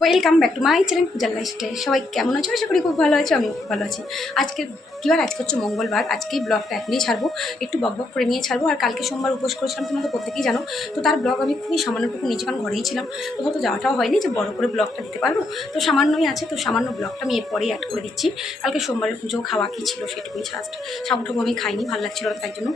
Welcome back to my channel পূজার lifestyle সবাই কেমন আছো? আশা করি খুব ভালো আছো, আমিও খুব ভালো আছি। আজকে কী বার আজকে হচ্ছে মঙ্গলবার, আজকেই ব্লগটা এখনই ছাড়বো। একটু বক বক করে নিয়ে ছাড়বো। আর কালকে সোমবার উপোস করেছিলাম তোমরা তো প্রত্যেকেই জানো। তো তার ব্লগ আমি খুবই সামান্যটুকু নিজে কারণ ঘরেই ছিলাম। কোথাও তো যাওয়াটাও হয়নি যে বড় করে ব্লগটা দিতে পারব। তো সামান্যই আছে, তো সামান্য ব্লগটা আমি এরপরেই অ্যাড করে দিচ্ছি। কালকে সোমবারের পুজো, খাওয়া কী ছিল সেটুকুই জাস্ট সাবুটাবু আমি খাইনি, ভালো লাগছিল তাই জন্য।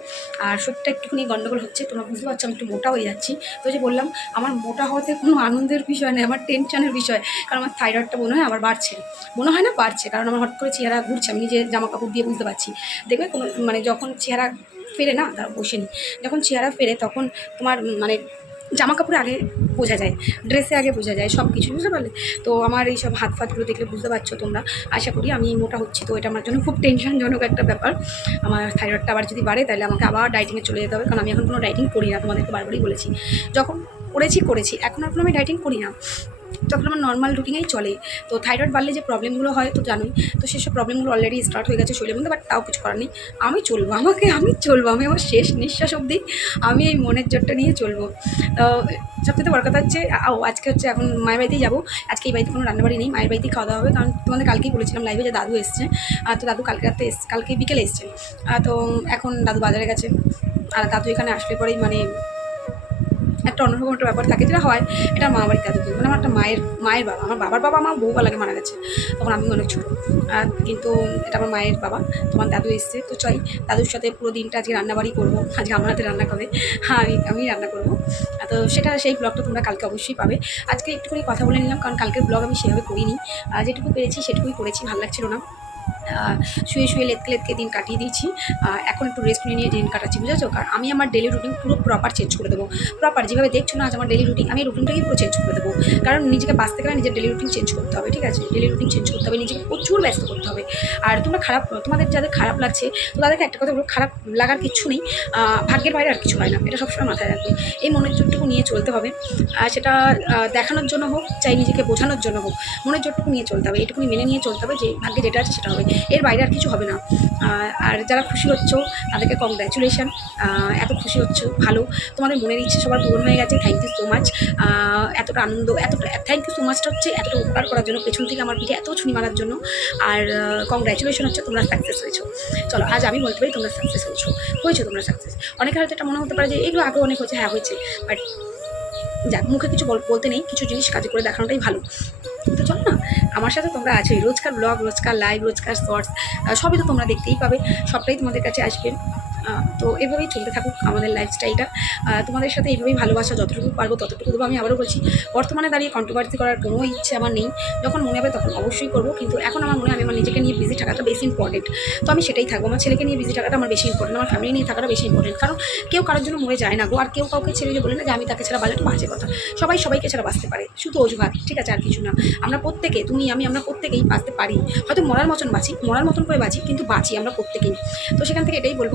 আর শরীরটা একটুখানি গন্ডগোল হচ্ছে, তোমরা বুঝতে পারছ আমি একটু মোটা হয়ে যাচ্ছি। তো যে বললাম, আমার মোটা হওয়াতে কোনো আনন্দের বিষয় নেই, আমার টেনশনের বিষয়। কারণ আমার থাইরয়েডটা মনে হয় আবার বাড়ছে। মনে হয় না বাড়ছে, কারণ আমার হট করে চেহারা ঘুরছে, আমি নিজে জামা কাপড় দিয়ে বুঝতে পারছি। দেখবে কোনো মানে যখন চেহারা ফেরে না, তারা বসে নি যখন চেহারা ফেরে তখন তোমার মানে জামা কাপড়ে আগে বোঝা যায়, ড্রেসে আগে বোঝা যায় সব কিছু বুঝতে পারলে? তো আমার এই সব হাত ফাতগুলো দেখলে বুঝতে পারছ তোমরা। আশা করি আমি মোটা হচ্ছি, তো এটা আমার জন্য খুব টেনশনজনক একটা ব্যাপার। আমার থাইরয়েডটা আবার যদি বাড়ে, তাহলে আমাকে আবার ডাইটিংয়ে চলে যেতে হবে, কারণ আমি এখন কোনো ডাইটিং করি না, তোমাদেরকে বারবারই বলেছি। যখন করেছি করেছি, এখন আর কোনো আমি ডাইটিং করি না। তখন আমার নর্মাল রুটিনেই চলে। তো থাইরয়েড বাড়লে যে প্রবলেমগুলো হয়, তো জানোই। তো সেসব প্রবলেমগুলো অলরেডি স্টার্ট হয়ে গেছে শরীরের মধ্যে বাট তাও কিছু করার নেই। আমি চলবো, আমাকে আমি চলবো, আমি আমার শেষ নিঃশ্বাস অবধি আমি এই মনের জোরটা নিয়ে চলবো। তো সবথেকে বড় কথা হচ্ছে ও, আজকে হচ্ছে এখন মায়ের বাড়িতেই যাব। আজকে এই বাড়িতে কোনো রান্নাবাড়ি নেই, মায়ের বাড়িতেই খাওয়া দাওয়া হবে। কারণ তোমাদের কালকেই বলেছিলাম লাইভে যে দাদু এসছে। আর তো দাদু কালকে রাতে এসছে কালকে বিকেলে এসছে। তো এখন দাদু বাজারে গেছে। আর দাদু এখানে আসলে পরেই মানে একটা অন্যরকম একটা ব্যাপার থাকে যেটা হয়, এটা মা বাড়ির দাদুকে মানে আমার একটা মায়ের মায়ের বাবা, আমার বাবার বাবা আমার বহু লাগে মারা গেছে। তখন আমি অনেক ছোটো। কিন্তু এটা আমার মায়ের বাবা, তোমার দাদু এসছে, তো চাই দাদুর সাথে পুরো দিনটা আজকে রান্নাবাড়ি করব, আজকে আমার হাতে রান্না করে হ্যাঁ আমি আমি রান্না করব। তো সেটা, সেই ব্লগটা তোমরা কালকে অবশ্যই পাবে। আজকে একটুখানি কথা বলে নিলাম, কারণ কালকের ব্লগ আমি সেভাবে করিনি। যেটুকু পেরেছি সেটুকুই করেছি ভালো লাগছিল না। শুয়ে শুয়ে লেতকে লেতকে দিন কাটিয়ে দিয়েছি। এখন একটু রেস্ট নিয়ে দিন কাটাচ্ছি, বুঝেছ? কারণ আমি আমার ডেলি রুটিন পুরো প্রপার চেঞ্জ করে দেবো। প্রপার যেভাবে দেখছ না, আজ আমার ডেলি রুটিন আমি রুটিনটাকে পুরো চেঞ্জ করে দেবো। কারণ নিজেকে বাঁচতে গেলে নিজের ডেলি রুটিন চেঞ্জ করতে হবে, ঠিক আছে? ডেলি রুটিন চেঞ্জ করতে হবে, নিজেকে প্রচুর ব্যস্ত করতে হবে। আর তোমরা খারাপ, তোমাদের যাদের খারাপ লাগছে, তো তাদেরকে একটা কথা বলো, খারাপ লাগার কিছু নেই ভাগ্যের বাইরে আর কিছু হয় না, এটা সবসময় মাথায় রাখবে। এই মনের জোরটুকু নিয়ে চলতে হবে, আর সেটা দেখানোর জন্য হোক, চাই নিজেকে বোঝানোর জন্য হোক মনের জোরটুকু নিয়ে চলতে হবে এটুকুনি মেনে নিয়ে চলতে হবে যে ভাগ্যে যেটা আছে সেটা হবে। এর বাইরে আর কিছু হবে না। আর যারা খুশি হচ্ছ, তাদেরকে কংগ্র্যাচুলেশন এত খুশি হচ্ছ, ভালো। তোমাদের মনের ইচ্ছে সবার পূরণ হয়ে গেছে। থ্যাংক ইউ সো মাচ এতটা আনন্দ, এতটা থ্যাংক ইউ সো মাচটা হচ্ছে এতটা উপকার করার জন্য, পেছন থেকে আমার পিঠে এত ছুনি মারার জন্য। আর কংগ্র্যাচুলেশন হচ্ছে তোমরা সাকসেস হয়েছো। চলো, আজ আমি বলতে পারি তোমরা সাকসেস হয়েছো। হয়েছো তোমরা সাকসেস অনেকের হয়তো এটা মনে হতে পারে যে, এগুলো আগে অনেক হচ্ছে হ্যাঁ হয়েছে। বাট যাক, মুখে কিছু বল- বলতে নেই, কিছু জিনিস কাজে করে দেখানোটাই ভালো। তো চলো না। আমার সাথে তোমরা আছোই রোজকার ব্লগ রোজকার লাইভ রোজকার শর্টস সবই তো তোমরা দেখতেই পাবে। সবটাই তোমাদের কাছে আসবে। তো এভাবেই চলতে থাকুক আমাদের লাইফস্টাইলটা তোমাদের সাথে এইভাবেই ভালোবাসা যতটুকু পারব ততটুকু দেবো। আমি আবারও বলছি, বর্তমানে দাঁড়িয়ে কন্ট্রোভার্সি করার কোনো ইচ্ছে আমার নেই। যখন মনে হবে তখন অবশ্যই করব। কিন্তু এখন আমার মনে হয় আমি আমার নিজেকে নিয়ে বিজি থাকাটা বেশি ইম্পর্টেন্ট তো আমি সেটাই থাকব। আমার ছেলেকে নিয়ে বিজি থাকাটা আমার বেশি ইম্পর্টেন্ট আমার ফ্যামিলি নিয়ে থাকাটা বেশি ইম্পর্টেন্ট কারণ কেউ কারোর জন্য মরে যায় না গো। আর কেউ কাউকে ছেড়ে বলে না যে, আমি তাকে ছাড়া বাজে বাজে কথা। সবাই সবাইকে ছাড়া বাঁচতে পারে। শুধু অজুহাত। ঠিক আছে, আর কিছু না। আমরা প্রত্যেকে, তুমি, আমি, আমরা প্রত্যেকেই বাঁচতে পারি। হয়তো মরার মতন বাঁচি, মরার মতন করে বাঁচি, কিন্তু বাঁচি আমরা প্রত্যেকেই। তো সেখান থেকে এটাই বলব।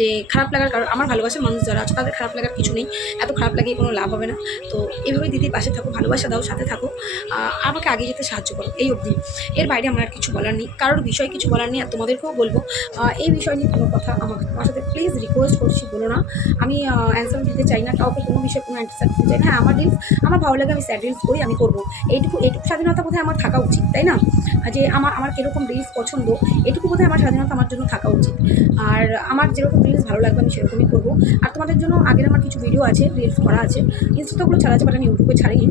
যে খারাপ লাগার কারণ, আমার ভালোবাসার মানুষ যারা আছে, তাদের খারাপ লাগার কিছু নেই। এত খারাপ লাগিয়ে কোনো লাভ হবে না। তো এভাবে দিদির পাশে থাকো ভালোবাসা দাও, সাথে থাকো আমাকে আগে যেতে সাহায্য করো, এই অবধি। এর বাইরে আমার আর কিছু বলার নেই। কারোর বিষয় কিছু বলার নেই, আর তোমাদেরকেও বলব এই বিষয় নিয়ে কোনো কথা আমাকে তোমার সাথে প্লিজ রিকোয়েস্ট করছি, বলো না। আমি অ্যান্সার দিতে চাই না, কাউকে কোনো বিষয়ে কোনো অ্যান্সার দিতে চাই না। হ্যাঁ আমার রিলস আমার ভালো লাগে, আমি স্যাড রিলস করি, আমি করব। এইটুকু এইটুকু স্বাধীনতা বোধহয় আমার থাকা উচিত, তাই না? যে আমার আমার কীরকম রিলস পছন্দ এটুকু বোধহয় আমার স্বাধীনতা আমার জন্য থাকা উচিত। আর আমার যেরকম রিলস ভালো লাগবে, আমি সেরকমই করব। আর তোমাদের জন্য আগের আমার কিছু ভিডিও আছে রিলস করা আছে। ইনস্টাগুলো ছাড়া আছে বাট আমি ইউটিউবে ছাড়িনি।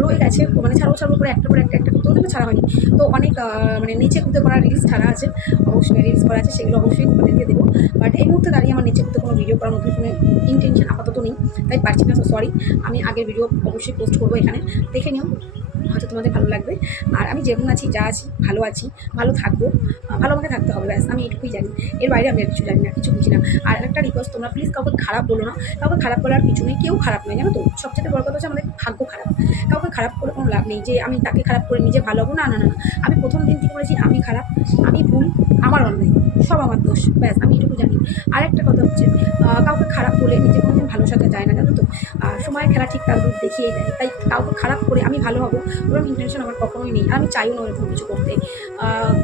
রয়ে গেছে মানে ছাড়বো ছাড়বো করে একটা পর একটা একটা করতে ওগুলো ছাড়া হয়নি। তো অনেক মানে নিচে কুদে করা রিলস ছাড়া আছে। অবশ্যই রিলস করা আছে, সেগুলো অবশ্যই তোমাদেরকে দেবো। বাট এই মুহূর্তে দাঁড়িয়ে আমার নিচে কুদে কোনো ভিডিও করার মতো কোনো ইন্টেনশন আপাতত নেই। তাই পারছি না সরি আমি আগের ভিডিও অবশ্যই পোস্ট করব এখানে। দেখে নিও। হয়তো তোমাদের ভালো লাগবে। আর আমি যেমন আছি যা আছি ভালো আছি ভালো থাকব আহ, ভালো আমাকে থাকতে হবে ব্যাস আমি এটুকুই জানি। এর বাইরে আমি আর কিছু জানি না কিছু বুঝি না। আর একটা রিকোয়েস্ট তোমরা প্লিজ কাউকে খারাপ বলো না কাউকে খারাপ বলার কিছু নেই কেউ খারাপ নয় জানো তো? সবচেয়ে বড় কথা হচ্ছে আমাদের ভাগ্য খারাপ। কাউকে খারাপ করে কোনো লাভ নেই যে আমি তাকে খারাপ করে নিজে ভালো হব না না না। আমি প্রথম দিন থেকে বলেছি আমি খারাপ আমি ভুল আমার অন্যায়। সব আমার দোষ। ব্যাস, আমি এটুকু জানি। আর একটা কথা হচ্ছে কাউকে খারাপ বলে নিজে কোনোদিন ভালো সাথে যায় না, জানো তো? সময় খেলা ঠিক তার রূপ দেখিয়ে দেয়। তাই কাউকে খারাপ করে আমি ভালো হব ওরকম ইন্টেনশন আমার কখনোই নেই। আমি চাইও না ওরকম কিছু করতে।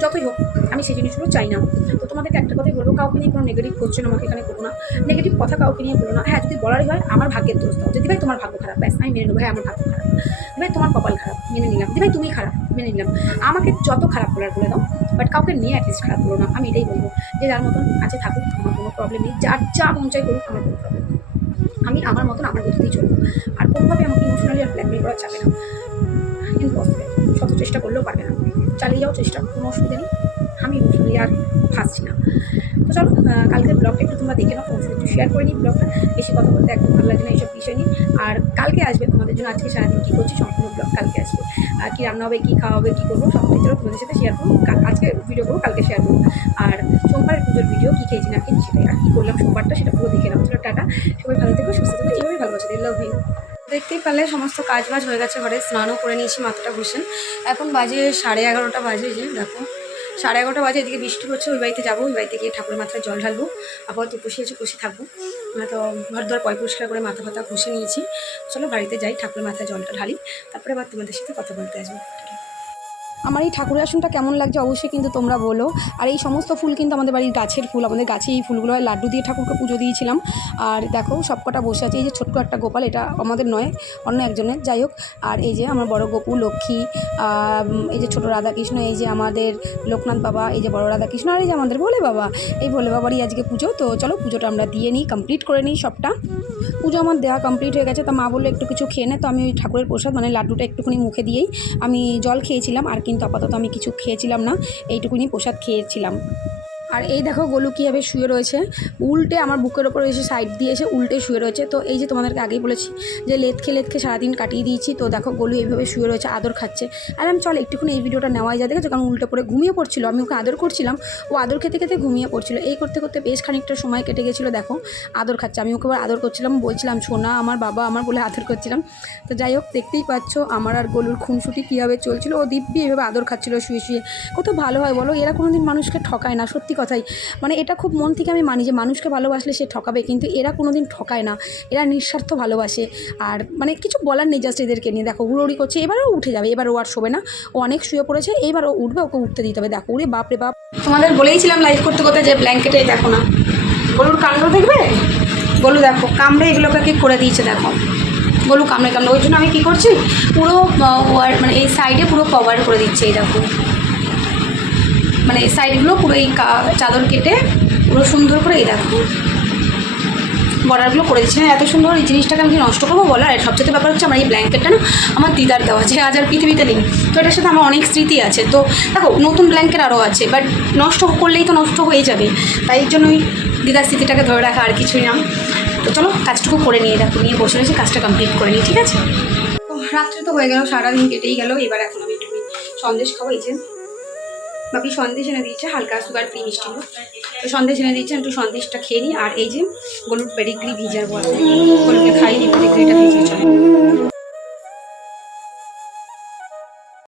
যতই হোক, আমি সেই জিনিসগুলো চাই না। তো তোমাদেরকে একটা কথাই বলব, কাউকে নিয়ে কোনো নেগেটিভ কোশ্চেন আমাকে এখানে করো না। নেগেটিভ কথা কাউকে নিয়ে বলো না। হ্যাঁ যদি বলারই হয়, আমার ভাগ্যের দোষ দাও। যদি ভাই তোমার ভাগ্য খারাপ, ব্যাস, আমি মেনে নেব। হ্যাঁ আমার ভাগ্য খারাপ। ভাই তোমার কপাল খারাপ, মেনে নিলাম। দি ভাই তুমি খারাপ, মেনে নিলাম। আমাকে যত খারাপ বলার বলে দাও বাট কাউকে নিয়ে অ্যাটলিস্ট খারাপ করো না। আমি এটাই বলব যে যার মতন আছে থাকুক, আমার কোনো প্রবলেম নেই। যার যা মন চাই করুক, আমার কোনো প্রবলেম আমি আমার মতন আমার গতিতেই চলবো। আর কোনোভাবে আমাকে ইমোশনালি আর ব্ল্যাকমেল করা যাবে না। ইম্পসিবল শত চেষ্টা করলেও পারবে না। চালিয়ে যাও চেষ্টা কোনো অসুবিধা নেই। আমি ইমোশনালি আর ফাঁসছি না। তো চলো কালকের ব্লগটা একটু তোমরা দেখে নাও তোমার একটু শেয়ার করে নিই ব্লগটা বেশি কথা বলতে একদম ভালো লাগে না এইসব বিষয় নিয়ে। আর কালকে আসবে তোমাদের জন্য, আজকে সারাদিন কী করছি সম্পূর্ণ ব্লগ কালকে আসবে। আর কী রান্না হবে, কী খাওয়া হবে, কী করব সব কিছু তোমাদের সাথে শেয়ার করব। আজকে ভিডিও করব, কালকে শেয়ার করব। আর সোমবারের পুজোর ভিডিও কী খেয়েছি, না খেয়েছি সেটাই। আর কী করলাম সোমবারটা, সেটা পুরো দেখে নাও। চলো, টাটা। সবাই ভালো থেকো, সুস্থ থেকো, এইভাবেই ভালোবাসা। লাভ ইউ দেখতেই পারলে, সমস্ত কাজ বাজ হয়ে গেছে ঘরে। স্নানও করে নিয়েছি, মাথাটা ঘুষে এখন বাজে সাড়ে এগারোটা বাজে যে দেখো। সাড়ে এগারোটা বাজে, এদিকে বৃষ্টি হচ্ছে ওই বাড়িতে যাব, ওই বাড়িতে গিয়ে ঠাকুরের মাথায় জল ঢালবো আবার তো পুষি আছে পুষি থাকব। তো, ঘর দর পয় পরিষ্কার করে মাথা ফাথা ঘষে নিয়েছি। চলো বাড়িতে যাই, ঠাকুরের মাথায় জলটা ঢালি, তারপরে আবার তোমাদের সাথে কথা বলতে আসব। আমার এই ঠাকুরের আসনটা কেমন লাগছে অবশ্যই কিন্তু তোমরা বলো। আর এই সমস্ত ফুল কিন্তু আমাদের বাড়ির গাছের ফুল, আমাদের গাছে এই ফুলগুলো হয়। লাড্ডু দিয়ে ঠাকুরকে পুজো দিয়েছিলাম। আর দেখো সবকটা বসে আছে। এই যে ছোট্ট একটা গোপাল, এটা আমাদের নয়, অন্য একজনের। যাই হোক, আর এই যে আমার বড় গোপু, লক্ষ্মী এই যে ছোট রাধাকৃষ্ণ, এই যে আমাদের লোকনাথ বাবা, এই যে বড় রাধাকৃষ্ণ, আর এই যে আমাদের ভোলে বাবা। এই ভোলে বাবারই আজকে পুজো। তো চলো, পুজোটা আমরা দিয়ে নিই কমপ্লিট করে নিই সবটা। পুজো আমার দেওয়া কমপ্লিট হয়ে গেছে, তা মা বলল একটু কিছু খেয়ে নে, তো আমি ওই ঠাকুরের প্রসাদ মানে লাড্ডুটা একটুখানি মুখে দিয়েই আমি জল খেয়েছিলাম, আর কিন্তু আপাতত আমি কিছু খেয়েছিলাম না, এইটুকুনি প্রসাদ খেয়েছিলাম। আর এই দেখো গোলু কীভাবে শুয়ে রয়েছে। উল্টে আমার বুকের ওপর এসে সাইড দিয়ে এসে উল্টে শুয়ে রয়েছে। তো এই যে তোমাদেরকে আগেই বলেছি যে লেথকে লেথকে সারাদিন কাটিয়ে দিয়েছি। তো দেখো গোলু এইভাবে শুয়ে রয়েছে, আদর খাচ্ছে। আর আমি চল একটুখানি এই ভিডিওটা নেওয়াই যায়। দেখেছ কারণ উল্টে পড়ে ঘুমিয়ে পড়ছিল? আমি ওকে আদর করছিলাম। ও আদর খেতে খেতে ঘুমিয়ে পড়ছিল। এই করতে করতে বেশ খানিকটা সময় কেটে গেছিল। দেখো আদর খাচ্ছে। আমি ওকে আদর করছিলাম, বলছিলাম সোনা আমার বাবা আমার বলে আদর করছিলাম। তো যাই হোক, দেখতেই পাচ্ছ আমার আর গোলুর খুনসুটি কীভাবে চলছিল। ও দিব্যি এভাবে আদর খাচ্ছিল শুয়ে শুয়ে। কত ভালো হয় বলো? এরা কোনোদিন মানুষকে ঠকায় না, সত্যি কথাই। মানে এটা খুব মন থেকে আমি মানি যে মানুষকে ভালোবাসলে সে ঠকাবে, কিন্তু এরা কোনো দিন ঠকায় না। এরা নিঃস্বার্থ ভালোবাসে। আর মানে কিছু বলার নেই জাস্ট এদেরকে নিয়ে। দেখো হুড়োড়ি করছে, এবারও উঠে যাবে এবার ও আর শোবে না। ও অনেক শুয়ে পড়েছে এবার ও উঠবে, ওকে উঠতে দিতে হবে। দেখো উড়ে বাপরে বাপ। তোমাদের বলেইছিলাম লাইভ করতে করতে যে ব্ল্যাঙ্কেটে দেখো না। গরুর কাণ্ড দেখবে? গলু দেখো, কামড়ে এগুলোকে কি করে দিয়েছে দেখো। গলু কামড়ে কামড়ে। ওই জন্য আমি কী করছি? পুরো মানে এই সাইডে পুরো কভার করে দিচ্ছে, এই দেখো। মানে সাইডগুলো পুরো এই চাদর কেটে পুরো সুন্দর করে এই দেখো। বর্ডারগুলো করে দিচ্ছি না এত সুন্দর এই জিনিসটাকে আমি নষ্ট করব বলার? আর সবচেয়ে ব্যাপার হচ্ছে আমার এই ব্ল্যাঙ্কেটটা না আমার দিদার দেওয়া যে আজ আর পৃথিবীতে নেই। তো এটার সাথে আমার অনেক স্মৃতি আছে। তো দেখো, নতুন ব্ল্যাঙ্কেট আরও আছে। বাট নষ্ট করলেই তো নষ্ট হয়ে যাবে। তাই জন্যই দিদার স্মৃতিটাকে ধরে রাখা আর কিছুই না। তো চলো, কাজটুকু করে নিয়ে দেখো। নিয়ে বসে রয়েছি, কাজটা কমপ্লিট করে নিই, ঠিক আছে? রাত্রে তো হয়ে গেল, সারাদিন কেটেই গেল। এবার এখন আমি একটু সন্দেশ খাব, এই যে। বাপি সন্দেশ এনে দিয়েছে, হালকা সুগার ফ্রি মিষ্টি তো সন্দেশ এনে দিয়েছে, একটু সন্দেশটা খেয়ে নিই। আর এই যে গলুর পেডিগ্রি ভিজার বল। গলুকে খাইয়ে নিই পেডিগ্রিটা ভিজিয়ে